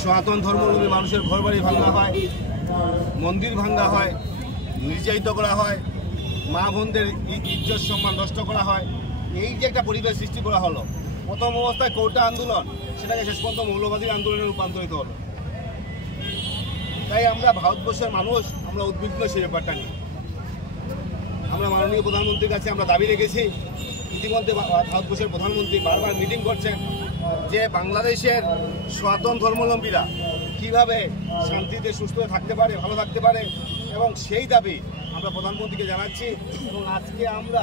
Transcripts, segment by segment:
সনাতন ধর্মাবলম্বী মানুষের ঘরবাড়ি ভাঙা হয়, মন্দির ভাঙা হয়, নির্যাতিত করা হয়, মা বোনদের ইজ্জত সম্মান নষ্ট করা হয়। এই যে একটা পরিবেশ সৃষ্টি করা হলো, প্রথম অবস্থায় কোটা আন্দোলন, সেটাকে শেষ পর্যন্ত মৌলবাদী আন্দোলনে রূপান্তরিত হলো। তাই আমরা ভারতবর্ষের মানুষ আমরা উদ্বিগ্ন সেই ব্যাপারটা নিয়ে। আমরা মাননীয় প্রধানমন্ত্রীর কাছে আমরা দাবি রেখেছি। ইতিমধ্যে ভারতবর্ষের প্রধানমন্ত্রী বারবার মিটিং করছেন যে বাংলাদেশের সনাতন ধর্মাবলম্বীরা কীভাবে শান্তিতে সুস্থ থাকতে পারে, ভালো থাকতে পারে, এবং সেই দাবি আমরা প্রধানমন্ত্রীকে জানাচ্ছি। এবং আজকে আমরা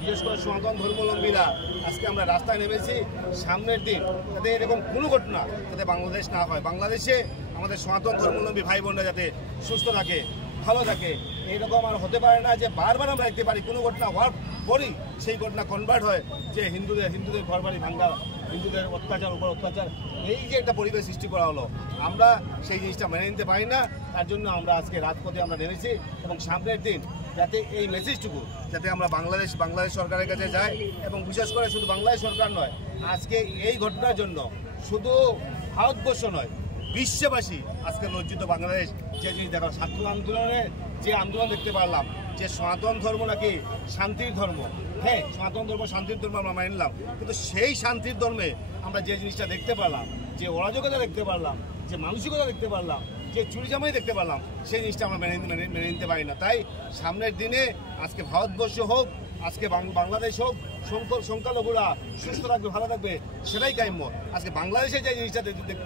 বিশেষ করে সনাতন ধর্মাবলম্বীরা আজকে আমরা রাস্তায় নেমেছি সামনের দিন যাতে এরকম কোনো ঘটনা যাতে বাংলাদেশ না হয়, বাংলাদেশে আমাদের সনাতন ধর্মাবলম্বী ভাই বোনরা যাতে সুস্থ থাকে, ভালো থাকে। এইরকম আর হতে পারে না যে বারবার আমরা দেখতে পারি কোনো ঘটনা হওয়ার পরই সেই ঘটনা কনভার্ট হয় যে হিন্দুদের ঘরবাড়ি ভাঙ্গা, হিন্দুদের অত্যাচার উপর অত্যাচার। এই যে একটা পরিবেশ সৃষ্টি করা হলো, আমরা সেই জিনিসটা মেনে নিতে পারি না। তার জন্য আমরা আজকে রাজপথে আমরা নেমেছি এবং সামনের দিন যাতে এই মেসেজটুকু যাতে আমরা বাংলাদেশ সরকারের কাছে যাই, এবং বিশেষ করে শুধু বাংলাদেশ সরকার নয়, আজকে এই ঘটনার জন্য শুধু ভারতবর্ষ নয়, বিশ্ববাসী আজকে লজ্জিত। বাংলাদেশ যে জিনিস দেখা, ছাত্র আন্দোলনের যে আন্দোলন দেখতে পারলাম যে সনাতন ধর্ম নাকি শান্তির ধর্ম। হ্যাঁ, সনাতন ধর্ম শান্তির ধর্ম আমরা মেনে নিলাম, কিন্তু সেই শান্তির ধর্মে আমরা যে জিনিসটা দেখতে পারলাম, যে অরাজকতা দেখতে পারলাম, যে মানসিকতা দেখতে পারলাম, যে চুরিজামাই দেখতে পারলাম, সেই জিনিসটা আমরা মেনে নিতে পারি না। তাই সামনের দিনে আজকে ভারতবর্ষ হোক, আজকে বাংলাদেশ হোক, সংখ্যালঘুরা সুস্থ থাকবে, ভালো থাকবে, সেটাই কাম্য। আজকে বাংলাদেশে যে জিনিসটা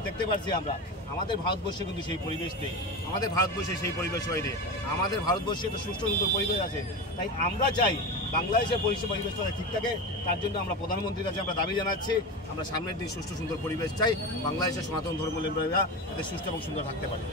দেখতে পাচ্ছি আমরা, আমাদের ভারতবর্ষে কিন্তু সেই পরিবেশ নেই। আমাদের ভারতবর্ষে সেই পরিবেশ হয়নি। আমাদের ভারতবর্ষে একটা সুস্থ সুন্দর পরিবেশ আছে। তাই আমরা চাই বাংলাদেশের পরিবেশটা ঠিক থাকে। তার জন্য আমরা প্রধানমন্ত্রীর কাছে আমরা দাবি জানাচ্ছি, আমরা সামনের দিন সুস্থ সুন্দর পরিবেশ চাই, বাংলাদেশের সনাতন ধর্মাবলম্বীরা যাতে সুস্থ এবং সুন্দর থাকতে পারে।